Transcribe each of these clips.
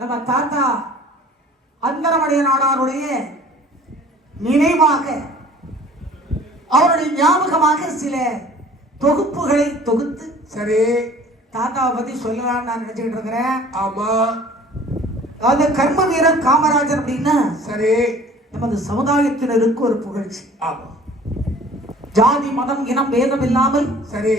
நம்ம தாத்தா அந்தரமடைய நாடாருடைய நினைவாக அவருடைய ஞாபகமாக சில தொகுப்புகளை தொகுத்து சரி தாத்தாவை பத்தி சொல்லலாம்னு நான் நினைச்சுக்கிட்டு இருக்கிறேன். ஆமா, அந்த கர்ம வீரர் காமராஜர் அப்படின்னா சரி நமது சமுதாயத்தினருக்கு ஒரு புகழ்ச்சி. ஆமா, ஜாதி மதம் இனம் பேதம் இல்லாமல் சரி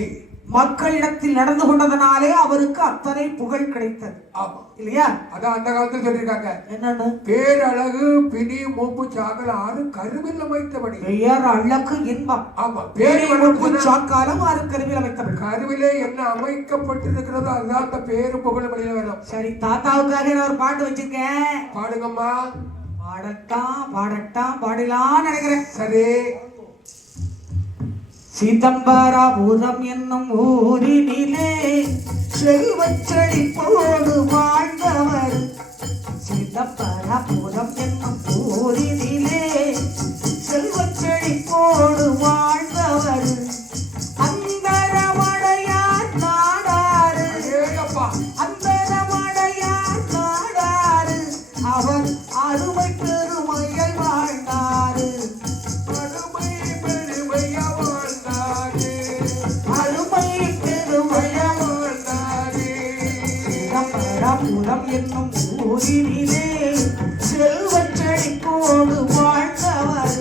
மக்களிடத்தில் நடந்து கொண்டதனாலே அவருக்கு அத்தனை புகழ் கிடைத்தது. ஆமா இல்லையா? அதான் அந்த காலத்துல சொல்லிருக்காங்க. என்னன்னு? பேரழகு பிணி மூப்பு சாக்கல் ஆறு கருவில் அமைத்தபடி. பெயர் அழகு இன்பம். ஆமா, பேரி மூப்பு சாக்காலம் ஆறு கருவில் அமைத்தபடி. கருவிலே என்ன அமைக்கப்பட்டிருக்கிறதோ அதுதான் அந்த பேரு புகழ் வெளியில வரும். சரி, தாத்தாவுக்காக நான் ஒரு பாட்டு வச்சிருக்கேன், பாடுங்கம்மா. பாடலான்னு நினைக்கிறேன். சரி. சிதம்பரபுரம் என்னும் ஊரினிலே செல்வச் செழிப்போடு வாழ்ந்தவர். சிதம்பரபுரம் என்னும் ஊரினிலே செல்வச் செழிப்போடு வாழ்ந்தவர். அந்தரமடையார் நாடாரு, அந்தரமடையார் நாடாரு, அவர் அருமை பெருமையை வாழ்ந்தாரு. புறம் என்னும் ஊரினிலே செல்வச் செழிப்போடு வாழ்ந்தவர்.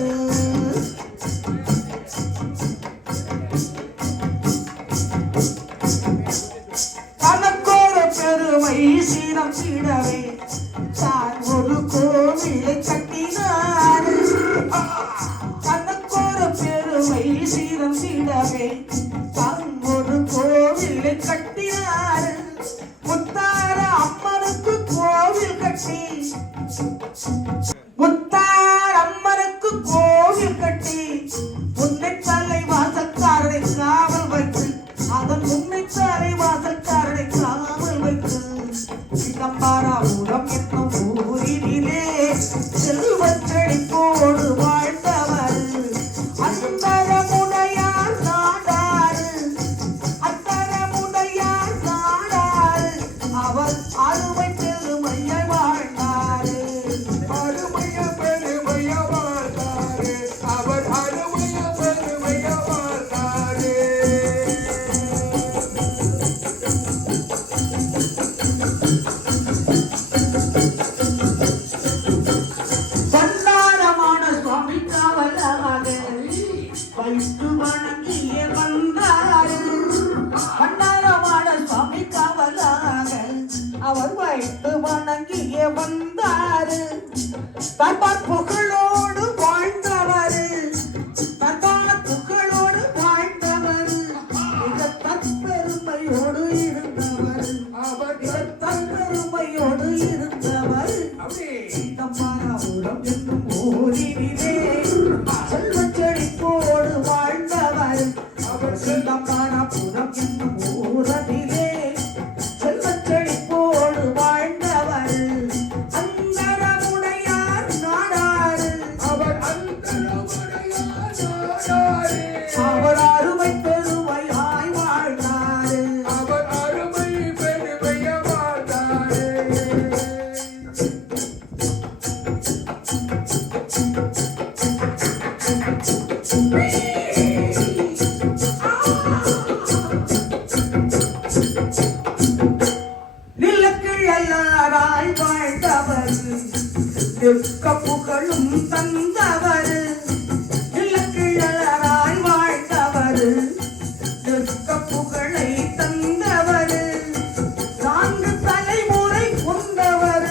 தனக்கோரு பெருமை சீரம் சீடவே தான் ஒரு கோவிலை கட்டினார். தனக்கோரு பெருமை சீரம் சீடவே தான் ஒரு கோவிலை கட்டினார். முத்தார அம்மனுக்கு கோவில் கட்டி, முத்தார் அம்மனுக்கு கோவில் கட்டி, முன்னை தலை வாசல்காரனை காவல் வைத்து, அதன் முன்னை தலை வாசல்காரனை காவல் வைத்து. சிதம்பரபுரம் என்னும் ஊரினிலே செல்வச் செழிப்போடு வாழ்ந்தவர். அந்தரமுடையார் நாடாரு, அந்தரமுடையார் நாடாரு, அவர் அருமை பெருமையை வாழ்ந்தாரு. அருமைய பெருமைய வாழ்ந்தாரு, அவர் அருமைய பெருமைய வாழ்ந்தாரு. சந்தானமான சுவாமி காவலாக வைத்து வணங்கிய வந்தாரு. சந்தானமான சுவாமி காவலாக அவர் வைத்து வணங்கிய வந்தாரு. தர்பார் புகழோடு வாழ்ந்தவர், தர்பார் புகழோடு வாழ்ந்தவர், மிக தற்பெருமையோடு இருந்தவர், அவர் மிக தற்பெருமையோடு இருந்தவர். சிதம்பரபுரம் என்னும் ஊரினிலே செல்வச் செழிப்போடு வாழ்ந்தவர். அவர் சிதம்பரபுரம் என்னும் ஊரினிலே செல்வச் செழிப்போடு வாழ்ந்தவர். அந்தரமுடையார் நாடாரு, அவர் அந்தரமுடையார் நாடாரு, அவர் அருமை பெருமையாய் வாழ்ந்தாரு. அவர் அருமை பெருமைய வாழ்ந்தாரு. நிலக்கிழலாராய் வாழ்ந்தவர், நிற்க புகழும் தந்தவர். நிலக்கிழலாராய் வாழ்ந்தவர், நிற்க புகழை தந்தவர். நான்கு தலைமுறை கொண்டவர்,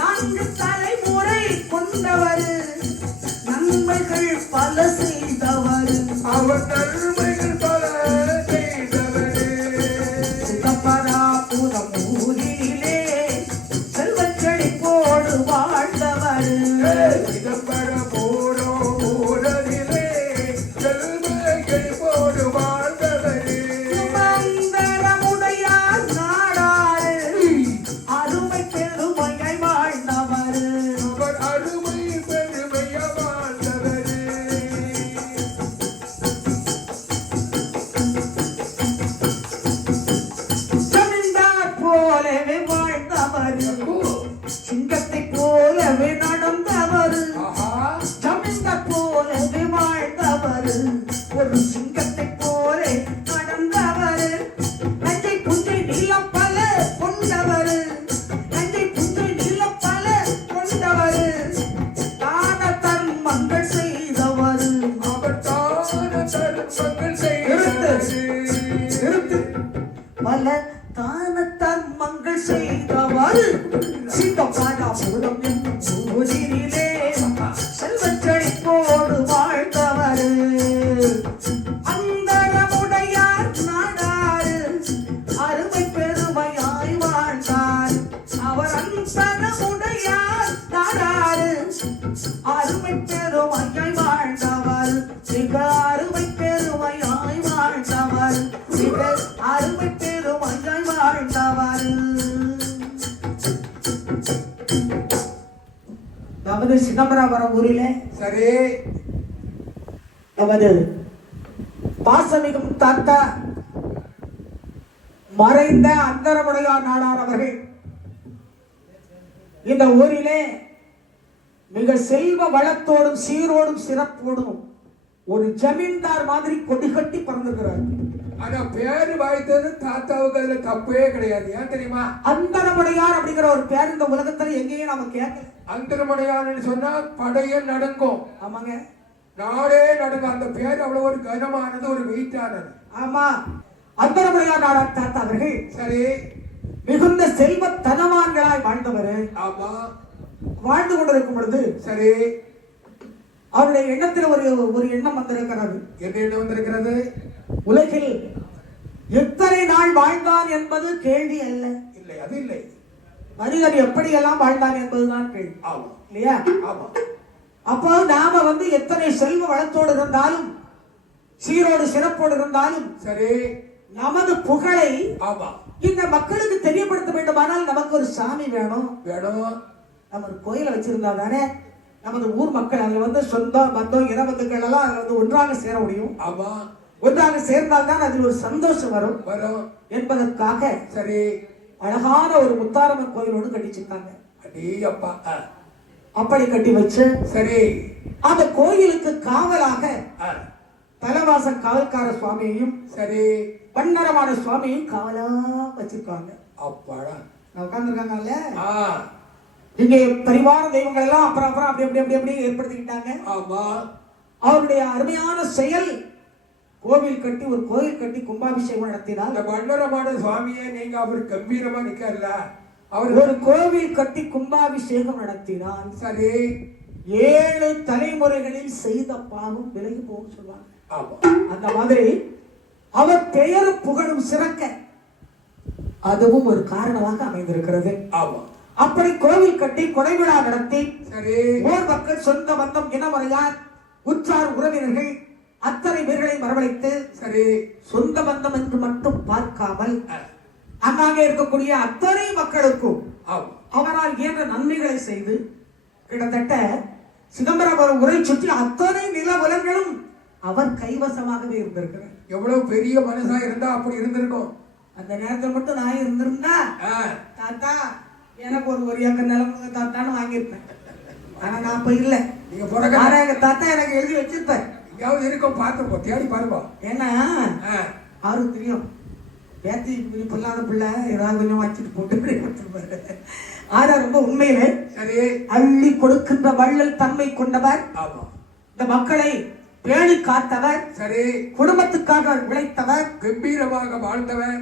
நான்கு தலைமுறை கொண்டவர், நன்மைகள் பல செய்தவர். அவர் நன்மைகள் பல செய்தவரே. சிதம்பரபுரம் ஊரினிலே செல்வச் செழிப்போடு வாழ்ந்தவர். சிதம்பரபுரம் ஊரினிலே செல்வங்கள் போடு வாழ்ந்தவரே. அந்தரமுடையார் நாடாரு, அருமை பெருமையை வாழ்ந்தவர். அவர் அருமை பெருமைய வாழ்ந்தவரே. ஜமீன்தார் போலவே வாழ்ந்தவர். சிங்கத்தை போலவே நடந்தவர், ஆஹா ஜமீன்தார் போலவே வாழ்ந்தவர், ஒரு சிங்கத்தை போல நடந்தவர், நஞ்சை புஞ்சை நீளம் பல கொண்டவர், நஞ்சை புஞ்சை நீளம் பல கொண்டவர், தான தர்மங்கள் செய்தவர். அவர் தான தர்மங்கள் நிறுத்து. பல தான தர்மங்கள் செய்தவர், சிங்கபாடாபுரம் என்னும் ஊரிலே செல்வச் செழிப்போடு வாழ்ந்தவர், அந்தரமுடையார் நாடாறு அருமை பெருமையாய் வாழ்ந்தார். அவர் அந்தரமுடையார் நாடாறு அருமை பெருமையாய் வாழ்ந்தவர், மிக அருமை பெருமையாய் வாழ்ந்தவர், மிக அருமை பெருமையாய் வாழ்ந்தவர். நமது சிதம்பரம் ஊரிலே சரி நமது பாசமிகும் தாத்தா மறைந்த அந்தரமுடையார் நாடார் அவர்கள் இந்த ஊரிலே மிக செல்வ வளத்தோடும் சீரோடும் சிறப்போடும் ஒரு ஜமீன்தார் மாதிரி கொடி கட்டி பறந்துகிறார். ஆனா பேரு வாய்த்தது தாத்தாவுக்கு அதுல தப்பே கிடையாது. ஏன் தெரியுமா? அந்தரமுடையார் அப்படிங்கிற ஒரு பேர் இந்த உலகத்துல எங்கேயும் நாம கேட்கல. அந்தரமுடையார்னு சொன்னா படையே நடுங்கும். ஆமாங்க, நாடே நடுங்கும். அந்த பேர் அவ்வளவு ஒரு கனமானது, ஒரு வெயிட்டானது. ஆமா, அந்தரமுடையார் நாடார் தாத்தா அவர்கள் சரி மிகுந்த செல்வ தனவான்களாய் வாழ்ந்தவர். ஆமா வாழ்ந்து கொண்டிருக்கும் பொழுது சரி அவருடைய எண்ணத்தில் ஒரு எண்ணம் வந்திருக்கிறது. என்ன எண்ணம் வந்திருக்கிறது? உலகில் எத்தனை நாள் வாழ்ந்தான் என்பது கேள்வி அல்ல. இல்லை, அது இல்லை. மனிதன் எப்படியெல்லாம் வாழ்ந்தான் என்பதுதான் கேள்வி. ஆமா இல்லையா? ஆமா. அப்போ நாம எத்தனை செல்வ வளத்தோடு இருந்தாலும் சீரோடு சிறப்போடு இருந்தாலும் சரி நமது புகழை ஆமா இந்த மக்களுக்கு தெரியப்படுத்த வேண்டுமானால் நமக்கு ஒரு சாமி வேணும். நம்ம ஒரு கோயிலை வச்சிருந்தா தானே நமது ஊர் மக்கள் அதுல சொந்தம் பந்தம் இன பந்துக்கள் எல்லாம் அதுல ஒன்றாக சேர முடியும். ஆமா, ஒன்றாக சேர்ந்தால்தான் அதில் ஒரு சந்தோஷம் வரும் என்பதற்காக சரி அழகான ஒரு முத்தாரம்மன் கோயிலோடு கட்டிச்சிருக்காங்க. அப்பா அப்படி கட்டி வச்சு சரி அந்த கோயிலுக்கு காவலாக தலைவாசன் காவல்கார சுவாமியையும் சரி பன்னரமான சுவாமியும் காவலா வச்சிருக்காங்க. அப்பாடா உட்கார்ந்துருக்காங்கல்ல. இங்கே பரிவார தெய்வங்கள் எல்லாம் அப்புறம் அப்படி அப்படி அப்படி அப்படி ஏற்படுத்திக்கிட்டாங்க. ஆமா, அவருடைய அருமையான செயல் கோவில் கட்டி ஒரு கோயில் கட்டி கும்பாபிஷேகம் நடத்தினார். இந்த பன்னரமான சுவாமியை நீங்க அவர் கம்பீரமா நிக்கல, அவர் ஒரு கோவில் கட்டி கும்பாபிஷேகம் நடத்தினார். சரி 7 தலைமுறைகளில் செய்த பாவம் விலகி போகும் சொல்லுவாங்க. ஆமா, அந்த மாதிரி அவர் பெயரும் புகழும் சிறக்க அதுவும் ஒரு காரணமாக அமைந்திருக்கிறது. ஆமா, அப்படி கோவில் கட்டி கொடை விழா நடத்தி சரி ஊர் மக்கள் சொந்த பந்தம் இனமுறையார் உற்றார் உறவினர்கள் அத்தனை பேர்களை வரவழைத்து சரி சொந்த பந்தம் என்று மட்டும் பார்க்காமல் அங்காங்கே இருக்கக்கூடிய அத்தனை மக்களுக்கும் அவரால் இயன்ற நன்மைகளை செய்து கிட்டத்தட்ட சிதம்பரம் உரை சுற்றி அத்தனை நிலவலங்களும் அவர் கைவசமாகவே இருந்திருக்கிறார். எவ்வளவு பெரிய மனசா இருந்தா அப்படி இருந்திருக்கும். அந்த நேரத்தில் மட்டும் நான் இருந்திருந்தா தாத்தா எனக்கு ஒரு ஏக்கர் நிலம் தாத்தான்னு வாங்கியிருப்பேன். ஆனா நான் இப்ப இல்ல. நீங்க பிறகு எங்க தாத்தா எனக்கு எழுதி வச்சிருப்பேன். எங்கேயாவது இருக்கும், பார்த்துப்போம், தேடி பாருங்க. ஏன்னா அவருக்கு தெரியும் பேத்தி பிள்ளாத பிள்ளை ஏதாவது கொஞ்சம் வச்சுட்டு போட்டு. ஆனா ரொம்ப உண்மையிலே சரி அள்ளி கொடுக்கின்ற வள்ளல் தன்மை கொண்டவர். இந்த மக்களை பேணி காத்தவர். சரி குடும்பத்துக்காக உழைத்தவர். கம்பீரமாக வாழ்ந்தவர்.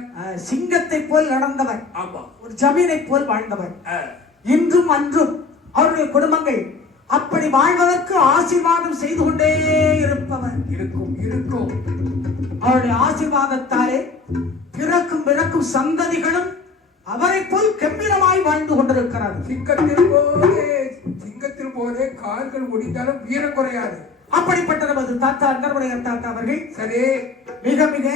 சிங்கத்தை போல் நடந்தவர். ஆமா, ஒரு ஜமீனை போல் வாழ்ந்தவர். இன்றும் அன்றும் அவருடைய குடும்பங்கள் அப்படி வாழ்வதற்கு ஆசீர்வாதம் செய்து கொண்டே இருப்பவர். இருக்கும் அவருடைய ஆசீர்வாதத்தாலே பிறக்கும் சந்ததிகளும் அவரை போல் கம்பீரமாய் வாழ்ந்து கொண்டிருக்கிறார். சிங்கத்தில் போதே கால்கள் முடிந்தாலும் வீரம் குறையாது. அப்படிப்பட்ட நமது தாத்தா அந்தரமுடையார் தாத்தா அவர்கள் சரி மிக மிக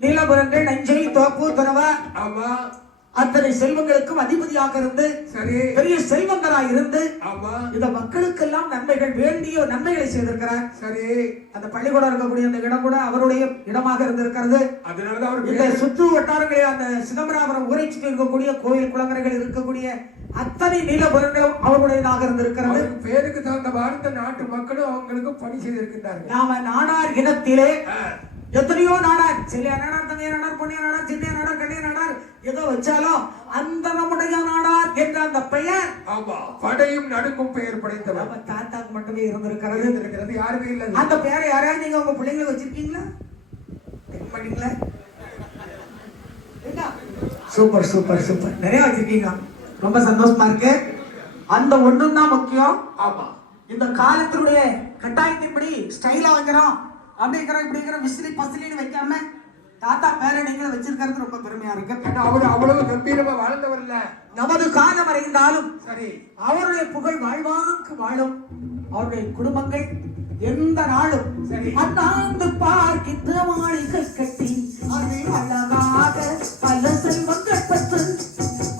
நீலபுரங்கள் நஞ்சை தோப்பு துறவா ஆமா அத்தனை செல்வங்களுக்கும் அதிபதியாக இருந்து சரி பெரிய செல்வந்தராய் இருந்து ஆமா இந்த மக்களுக்கெல்லாம் நன்மைகள் வேண்டிய நன்மைகளை செய்திருக்கிறார். சரி அந்த பள்ளிக்கூடம் இருக்கக்கூடிய அந்த இடம் கூட அவருடைய இடமாக இருந்திருக்கிறது. அதனாலதான் இந்த சுற்று வட்டாரங்களில் அந்த சிதம்பரம் ஊரை சுற்றி இருக்கக்கூடிய கோயில் குளங்கரைகள் இருக்கக்கூடிய அத்தனை நீலபுரங்களும் அவருடையதாக இருந்திருக்கிறது. அவருக்கு பேருக்கு தகுந்த வாழ்ந்த நாட்டு மக்களும் அவங்களுக்கு பணி செய்திருக்கின்றார்கள். நாம நாடார் இனத்திலே எத்தனையோ நாடார், செல்லியா நாடார், தந்தைய நாடார், பொன்னிய நாடார், சின்னிய நாடார், கண்ணிய நாடார், ஏதோ வச்சாலும் அந்த நம்முடைய நாடார் என்ற அந்த பெயர் படையும் நடுக்கும் பெயர் படைத்தவர் நம்ம தாத்தாக்கு மட்டுமே இருந்திருக்கிறது. யாருமே இல்லை. அந்த பெயரை யாராவது நீங்க உங்க பிள்ளைங்களை வச்சிருக்கீங்களா? பண்ணீங்களா? சூப்பர் சூப்பர் சூப்பர், நிறைய வச்சிருக்கீங்க, ரொம்ப சந்தோஷமா இருக்கு. அந்த ஒன்றும் தான் முக்கியம். ஆமா, இந்த காலத்தினுடைய கட்டாயத்தின்படி ஸ்டைலா வைக்கிறோம், அப்படிங்கிற இப்படிங்கிற விசிலி பசிலின்னு வைக்காம தாத்தா பேரை நீங்க வச்சிருக்கிறது ரொம்ப பெருமையா இருக்கு. அவரு அவ்வளவு கம்பீரமா வாழ்ந்தவர் இல்ல. நமது காலம் அறிந்தாலும் சரி, அவருடைய புகழ் வாழ்வாக்கு வாழும். அவருடைய குடும்பங்கள் எந்த நாளும் சரி அண்ணாந்து பார்க்கின்ற மாளிகை கட்டி அதில் அழகாக பல செல்வங்கள் பெற்று,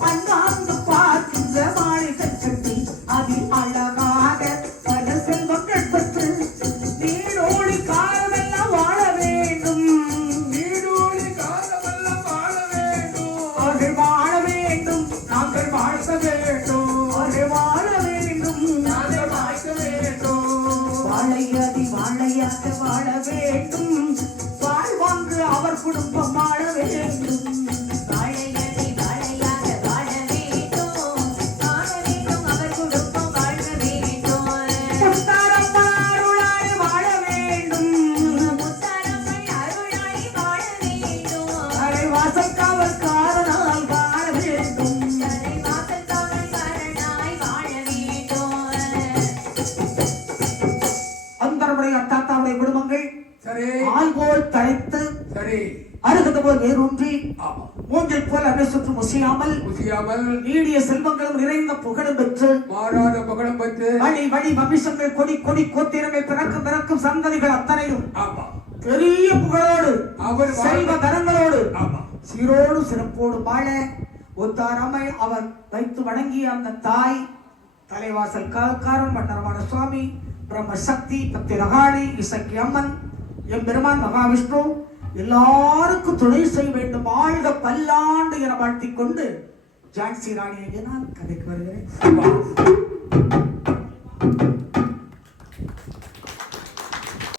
அண்ணாந்து பார்க்கின்ற மாளிகை கட்டி அதில் அழகாக பல செல்வங்கள் பெற்று, நீடோழி காலமெல்லாம் வாழ வேண்டும், நீடோழி காலமெல்லாம் வாழ வேண்டும், அவர்கள் வாழ வேண்டும், நாங்கள் வாழ்த்த வேண்டும், அவர்கள் வாழ வேண்டும், நாங்கள் வாழ்த்த வேண்டும், வாழையதி வாழையாக வாழ வேண்டும், வாழ்வாங்கு அவர் குடும்பம் வாழ வேண்டும், வாழையடி வாழையாக வாழ வேண்டும், வாழ வேண்டும், அவர் குடும்பம் வாழ வேண்டும், முத்தாரம்மன் அருளாய் வாழ வேண்டும், முத்தாரம்மன் அருளாய் வாழ வேண்டும், அரைவாசல் காவல்காரனாய் வாழ வேண்டும், தலைவாசல் காவல்காரனாய் வாழ வேண்டும். அந்தரமுடைய தாத்தாவுடைய குடும்பங்கள் சரி ஆள்போல் தழைத்து சரி அருகது போல் வேரூன்றி ஆமா, மூங்கில் போல் அரை சுற்று முசியாமல் முசியாமல் நீடிய செல்வங்களும் நிறைந்த புகழும் பெற்று மாறாத புகழும் பெற்று வழி வழி வம்சங்கள் கொடி கொடி கோத்திரங்கள் பிறக்கும் சந்ததிகள் அத்தனையும் ஆமா, பெரிய புகழோடு அவர் செல்வ தரங்களோடு ஆமா, சீரோடு சிறப்போடு வாழ ஒத்தாரமை அவர் வைத்து வணங்கிய அந்த தாய் தலைவாசல் காவல்காரன் மன்னரமான சுவாமி பிரம்மசக்தி பத்திரகாளி இசக்கி அம்மன் எம்பெருமான் மகாவிஷ்ணு எல்லாருக்கும் துணை செய்ய வேண்டும், வாழ்க பல்லாண்டு என வாழ்த்திக் கொண்டு ஜான்சி ராணியை நான் கதைக்கு வருகிறேன்.